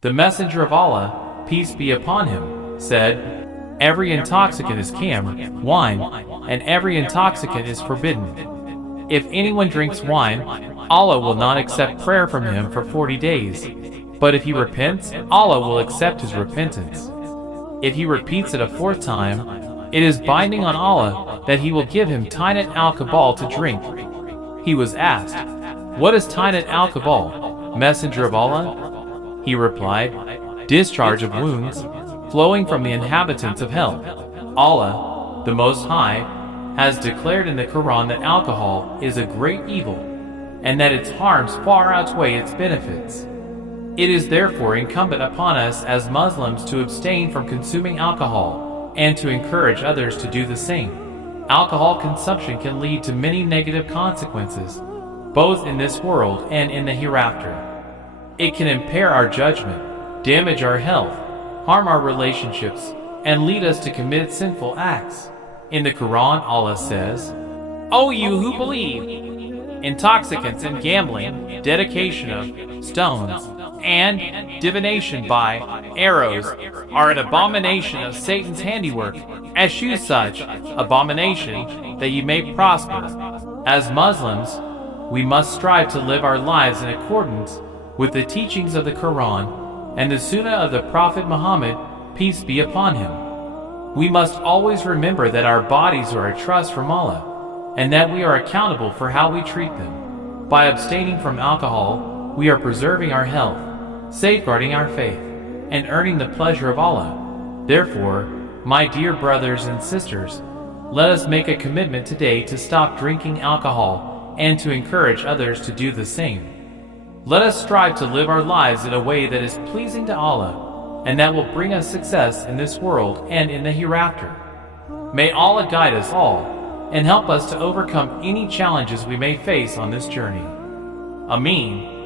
The Messenger of Allah, peace be upon him, said, "Every intoxicant is khamr, wine, and every intoxicant is forbidden. If anyone drinks wine, Allah will not accept prayer from him for 40 days. But if he repents, Allah will accept his repentance. If he repeats it a fourth time, it is binding on Allah that he will give him tinat al-kabal to drink." He was asked, "What is tinat al-kabal, Messenger of Allah?" He replied, "Discharge of wounds flowing from the inhabitants of hell." Allah, the Most High, has declared in the Quran that alcohol is a great evil, and that its harms far outweigh its benefits. It is therefore incumbent upon us as Muslims to abstain from consuming alcohol, and to encourage others to do the same. Alcohol consumption can lead to many negative consequences, both in this world and in the hereafter. It can impair our judgment, damage our health, harm our relationships, and lead us to commit sinful acts. In the Quran, Allah says, "O you who believe, intoxicants and gambling, dedication of stones, and divination by arrows are an abomination of Satan's handiwork. Eschew such abomination that ye may prosper." As Muslims, we must strive to live our lives in accordance with the teachings of the Quran and the Sunnah of the Prophet Muhammad, peace be upon him. We must always remember that our bodies are a trust from Allah, and that we are accountable for how we treat them. By abstaining from alcohol, we are preserving our health, safeguarding our faith, and earning the pleasure of Allah. Therefore, my dear brothers and sisters, let us make a commitment today to stop drinking alcohol and to encourage others to do the same. Let us strive to live our lives in a way that is pleasing to Allah, and that will bring us success in this world and in the hereafter. May Allah guide us all, and help us to overcome any challenges we may face on this journey. Ameen.